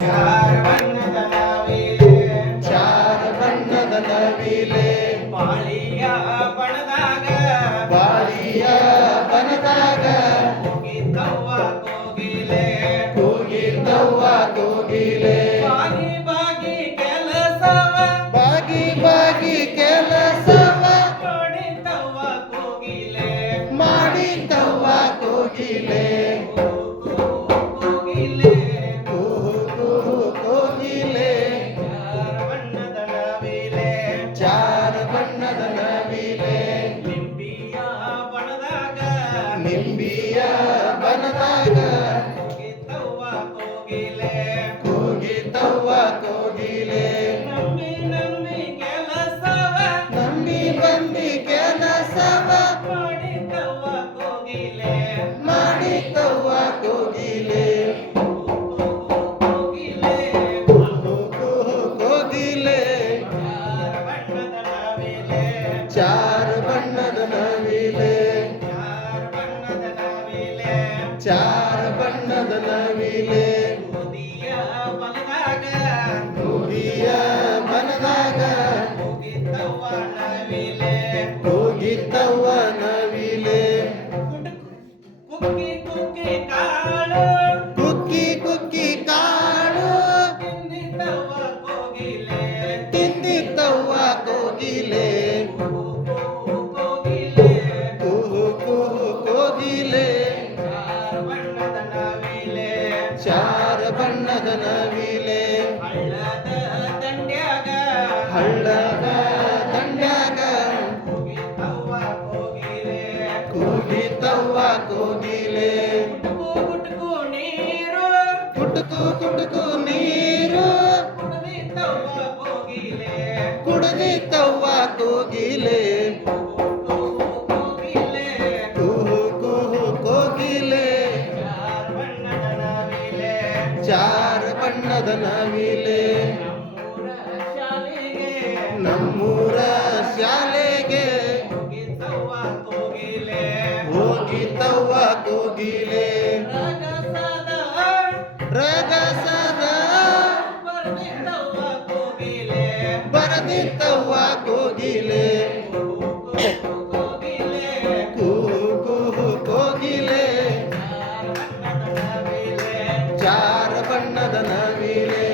ಚಾರ ಬಣ್ಣದ ನವಿಲೆ ಚಾರ ಬಣ್ಣದ ನವಿಲೆ ಬಾಳಿಯ ಬಣದಾಗ ಬಾಳಿಯ ಬನದಾಗ ಹೋಗಿದ್ದವ್ವ ಕೋಗಿಲೆ ಕೂಗಿದ್ದವ್ವ ಕೋಗಿಲೆ ಬಾಗಿ ಬಾಗಿ ಕೆಲಸವ ಬಾಗಿ ಬಾಗಿ ಕೆಲಸವ ಮಾಡಿದ್ದವ್ವ ಕೋಗಿಲೆ ಮಾಡಿದ್ದವ್ವ ಕೋಗಿಲೆ ಕೋಗಿಲೆ ಕೂಹು ಕೂಹು ಕೋಗಿಲೆ ಚಾರ ಬಣ್ಣದ ನವಿಲೆ ಚಾರ ಬಣ್ಣದ ನವಿಲೆ ಲಿಂಬಿಯ ಬಣದಾಗ ನಿಂಬಿಯ ಬನದಾಗ ಹೋಗಿದ್ದವ್ವ ಕೋಗಿಲೆ ಕೂಗಿದ್ದವ್ವ ಕೋಗಿಲೆ ನಂಬಿ ನಂಬಿ ಕೆಲಸವ ನಂಬಿ ಬಂದಿ ಕೆಲಸವ ಮಾಡಿದ್ದವ್ವ ಕೋಗಿಲೆ ಮಾಡಿದ್ದವ್ವ ಕೋಗಿಲೆ ಕೋಗಿಲೆ ಕೂಹು ಕೂಹು ಕೋಗಿಲೆ ಚಾರ ಬಣ್ಣದ ನವಿಲೆ ಚಾರ ಬಣ್ಣದ ನವಿಲೆ ಚಾರ ಬಣ್ಣದ ಚಾರ ಬಣ್ಣದ ನವಿಲೆ ನವಿಲೆ ಮುದಿಯ ಬಲದಾಗ ಕೂಗಿಯ ಬನದಾಗ ಹೋಗಿದ್ದವ್ವ ನವಿಲೆ ಕೂಗಿದ್ದವ್ವ ನವಿಲೆ ಕುಕ್ಕಿ ಕುಕ್ಕಿ ಕಾಳು ಕುಕ್ಕಿ ಕುಕ್ಕಿ ಕಾಳು ತಿಂದಿದ್ದವ್ವ ಕೋಗಿಲೆ ತಿಂದಿದ್ದವ್ವ ಕೋಗಿಲೆ ಕೋಗಿಲೆ ಕೂಹು ಕೂಹು ಕೋಗಿಲೆ ಚಾರ ಬಣ್ಣದ ನವಿಲೆ ಚಾರ ಬಣ್ಣದ ನವಿಲೆ ಹಳ್ಳದ ದಂಡ್ಯಾಗ ಹಳ್ಳದ ದಂಡ್ಯಾಗ ಹೋಗಿದ್ದವ್ವ ಕೋಗಿಲೆ ಕೂಗಿದ್ದವ್ವ ಕೋಗಿಲೆ ಗುಟುಕು ನೀರು ಕುಟುಕು ಕುಟುಕು ನೀರು ಕುಡಿದಿದ್ದವ್ವ ಕೋಗಿಲೆ ಕುಡಿದಿದ್ದವ್ವ ಕೋಗಿಲೆ ಕೋಗಿಲೆ ಕೂಹು ಕೂಹು ಕೋಗಿಲೆ ಚಾರ ಬಣ್ಣದ ನವಿಲೆ ಚಾರ ಬಣ್ಣದ ನವಿಲೆ ನಮ್ಮೂರ ನಮ್ಮೂರ ಶಾಲೆಗೆ ಶಾಲೆಗೆ ಹೋಗಿದ್ದವ್ವ ಕೋಗಿಲೆ ಹೋಗಿದ್ದವ್ವ ಕೋಗಿಲೆ ರಗಸದ ರಗಸದ ಬರ್ದಿದ್ದವ್ವ ಕೋಗಿಲೆ ಬರದಿದ್ದವ್ವ ಕೋಗಿಲೆ ಕೋಗಿಲೆ ಕೂಹು ಕೂಹು ಕೋಗಿಲೆ ಚಾರ ಬಣ್ಣದ ನವಿಲೆ ಚಾರ ಬಣ್ಣದ ನವಿಲೆ